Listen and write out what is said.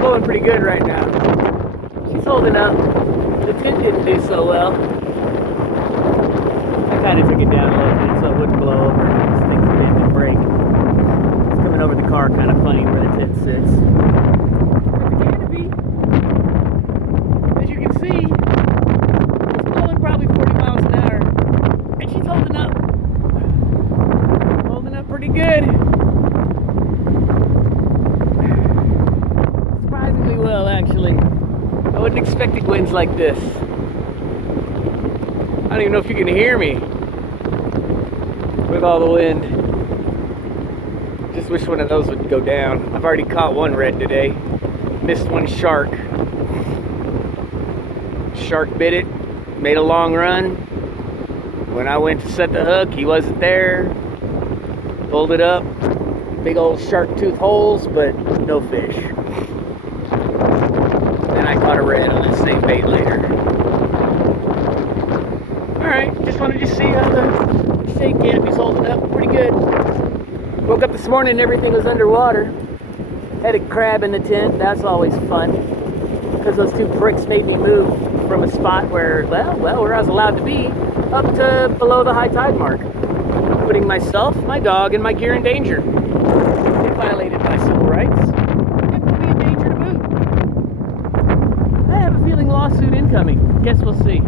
Blowing pretty good right now. She's holding up. The tent didn't do so well. I kind of took it down a little bit so it wouldn't blow over. This thing's bent and break. It's coming over the car kind of funny where the tent sits. But the canopy, as you can see, it's blowing probably 40 miles an hour. And she's holding up. Holding up pretty good. Surprisingly well, actually. I wasn't expecting winds like this. I don't even know if you can hear me with all the wind. Just wish one of those would go down. I've already caught one red today. Missed one shark. Shark bit it, made a long run. When I went to set the hook, he wasn't there. Pulled it up. Big old shark tooth holes, but no fish. Then I caught a red on that same bait later. Alright, just wanted to see how the shade canopy's holding up pretty good. Woke up this morning and everything was underwater. Had a crab in the tent, that's always fun. Because those two pricks made me move from a spot where, well, where I was allowed to be, up to below the high tide mark. Putting myself, my dog, and my gear in danger. They violated my civil rights. And put me in danger to boot. I have a feeling lawsuit incoming. Guess we'll see.